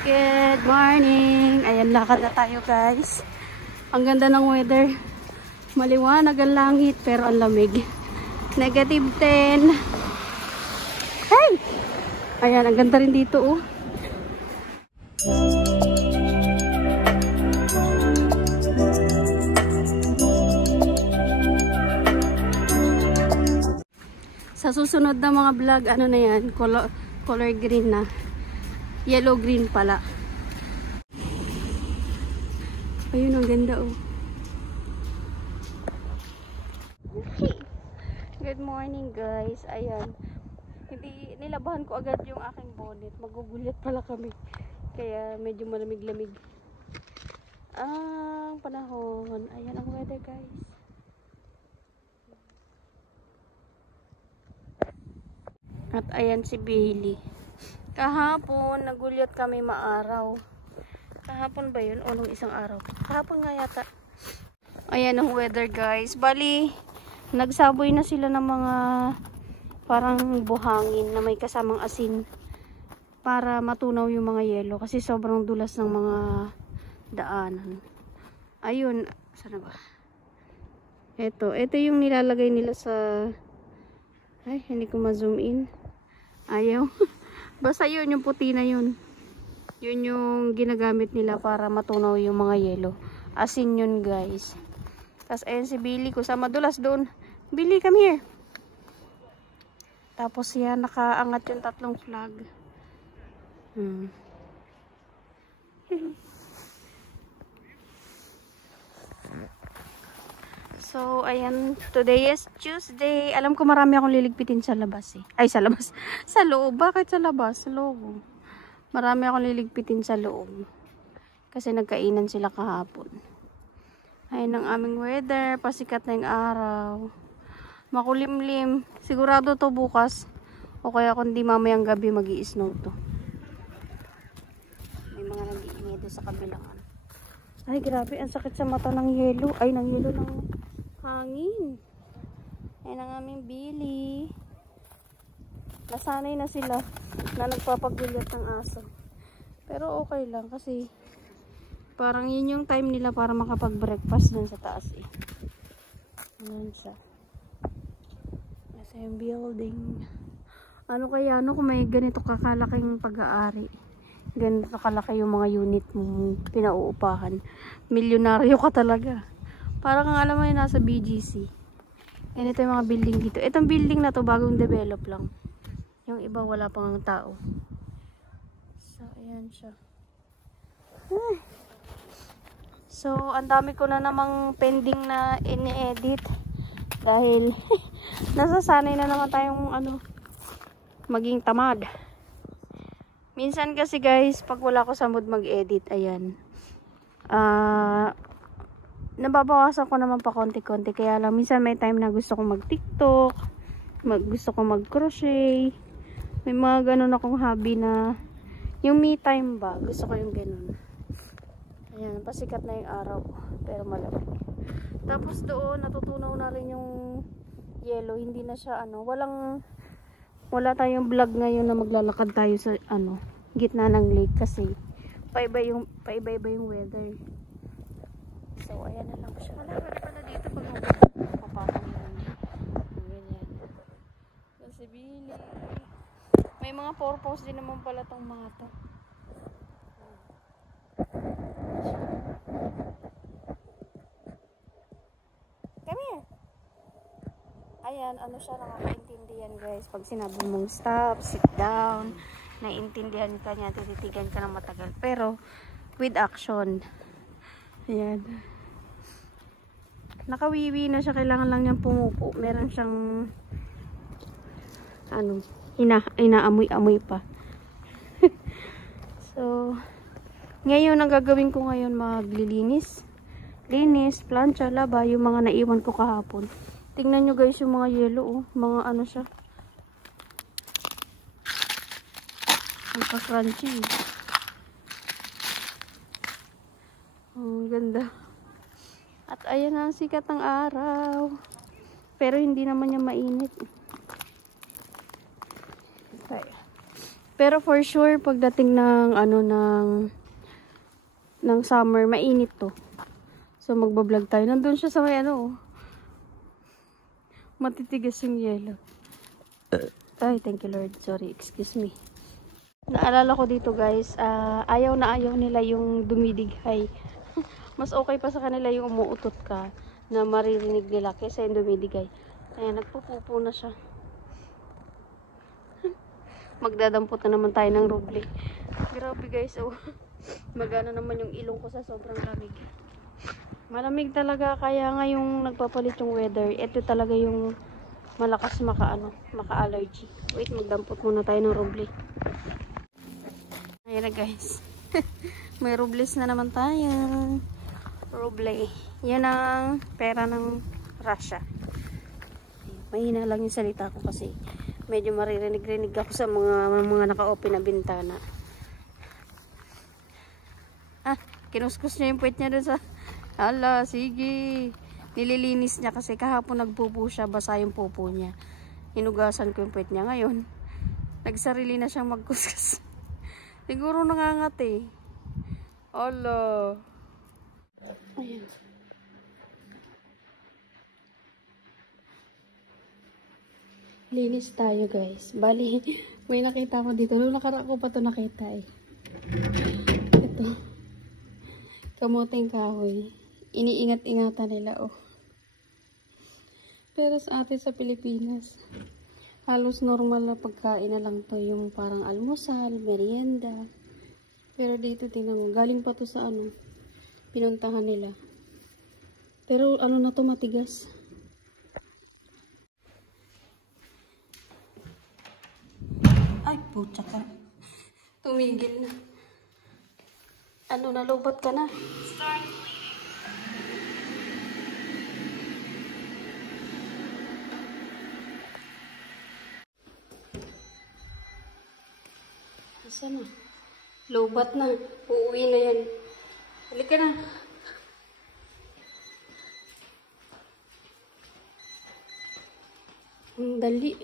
Good morning! Ayan, lakad na tayo guys. Ang ganda ng weather. Maliwanag ang langit pero ang lamig. Negative 10. Hey! Ayan, ang ganda rin dito oh. Sa susunod na mga vlog, ano na yan, color green na. Yellow green pala. Ayun, ang ganda oh. Good morning guys. Ayan. Hindi nilabahan ko agad yung aking bonnet. Magugulat pala kami. Kaya medyo malamig-lamig. Ang panahon. Ayan ang weather guys. At ayan si Bailey. Kahapon, nagulyat kami maaraw. Kahapon ba yun? O nung isang araw? Kahapon nga yata. Ayan ang weather guys. Bali, nagsaboy na sila ng mga parang buhangin na may kasamang asin para matunaw yung mga yelo. Kasi sobrang dulas ng mga daanan. Ayun. Sana ba? Ito yung nilalagay nila sa... Ay, hindi ko ma-zoom in. Ayaw. Basta yun, yung puti na yun. Yun yung ginagamit nila para matunaw yung mga yelo. Asin yun guys. Tapos ayan si Billy ko sa madulas doon. Billy, come here. Tapos yan, nakaangat yung tatlong flag. So, ayan, today is Tuesday. Alam ko marami akong liligpitin sa labas eh. Ay, sa labas. Sa loob. Bakit sa labas? Sa loob. Marami akong liligpitin sa loob. Kasi nagkainan sila kahapon. Ayan ang aming weather. Pasikat na yung araw. Makulimlim. Sigurado to bukas. O kaya kundi mamayang gabi mag-i-snow to. May mga nag-iingay doon sa kabilangan. Ay, grabe. Ang sakit sa mata ng yelo. Ay, ng yelo ng... hangin. Ayan ang aming Billy. Nasanay na sila na nagpapagulat ng aso. Pero okay lang kasi parang yun yung time nila para makapag-breakfast dun sa taas eh. Ayan siya. Nasa yung building. Ano kaya kung may ganito kakalaking pag-aari. Ganito kalaki yung mga unit mong pinauupahan. Milyonaryo ka talaga. Parang kang alam mo yun, nasa BGC. And ito yung mga building dito. Itong building na to bagong develop lang. Yung iba wala pang tao. So, ayan siya. So, ang dami ko na namang pending na ini-edit. Dahil, nasasanay na naman tayong maging tamad. Minsan kasi guys, pag wala ko sa mood mag-edit, ayan. Nababawasan ko naman pa konti-konti. Kaya lang, minsan may time na gusto kong mag-TikTok, gusto kong mag-crochet. May mga ganun akong hobby na, yung me time ba, gusto ko yung ganun. Ayan, pasikat na yung araw, pero malamig. Tapos doon, natutunaw na rin yung yellow. Hindi na siya, wala tayong vlog ngayon na maglalakad tayo sa, gitna ng lake kasi paiba-iba yung weather. So, ayan na lang siya. Wala ka pala dito pag papakon yun. Ganyan. Yan si Billy. May mga purpose din naman pala tong mga to. Come here. Ayan, siya nakakaintindihan guys. Pag sinabi mong stop, sit down, naiintindihan ka niya, tititigan ka ng matagal. Pero, with action. Ayan. Nakawiwi na siya. Kailangan lang niyang pumupo. Meron siyang inaamoy-amoy pa. So, ngayon, ang gagawin ko ngayon, maglilinis. Linis, plancha, laba, yung mga naiwan ko kahapon. Tingnan nyo guys yung mga yelo, oh. Mga siya. Ang pa-crunchy. Ang ganda. At ayan ang sikat ng araw. Pero hindi naman niya mainit. Okay. Pero for sure, pagdating ng, ng summer, mainit to. So, magbablog tayo. Nandun siya sa may matitigas yung yelo. Ay, thank you Lord. Sorry, excuse me. Naalala ko dito guys, ayaw na ayaw nila yung dumidighay. Mas okay pa sa kanila yung umuutot ka na maririnig nila kaysa yung dumidigay. Ayan, nagpupupo na siya. Magdadampot na naman tayo ng ruble. Grabe guys, oh. Magana naman yung ilong ko sa sobrang lamig. Malamig talaga, kaya ngayong nagpapalit yung weather. Ito talaga yung malakas maka-allergy. Wait, magdampot muna tayo ng ruble. Ayan na guys. May rubles na naman tayo. Ruble. Yan ang pera ng Russia. Mahina lang yung salita ko kasi medyo maririnig-rinig ako sa mga naka-open na bintana. Kinuskus niya yung puwet niya dun sa... Hala, sige. Nililinis niya kasi kahapon nagpupo siya, basa yung pupo niya. Hinugasan ko yung puwet niya. Ngayon, nagsarili na siyang magkuskus. Siguro nangangati. Hala. Ayan. Linis tayo guys. Bali, may nakita ko dito. Noong nakaraan ko pa ito nakita eh. Ito. Kamuting kahoy. Iniingat-ingatan nila oh. Pero sa atin sa Pilipinas, halos normal na pagkain na lang to. Yung parang almusal, merienda. Pero dito tingnan mo. Galing pa to sa pinuntahan nila. Pero na to matigas. Ay, putya ka. Tumigil na. Nalobot ka na. Start. Isa na. Lobat na. Uuwi na yan. Halika na. Ang dali.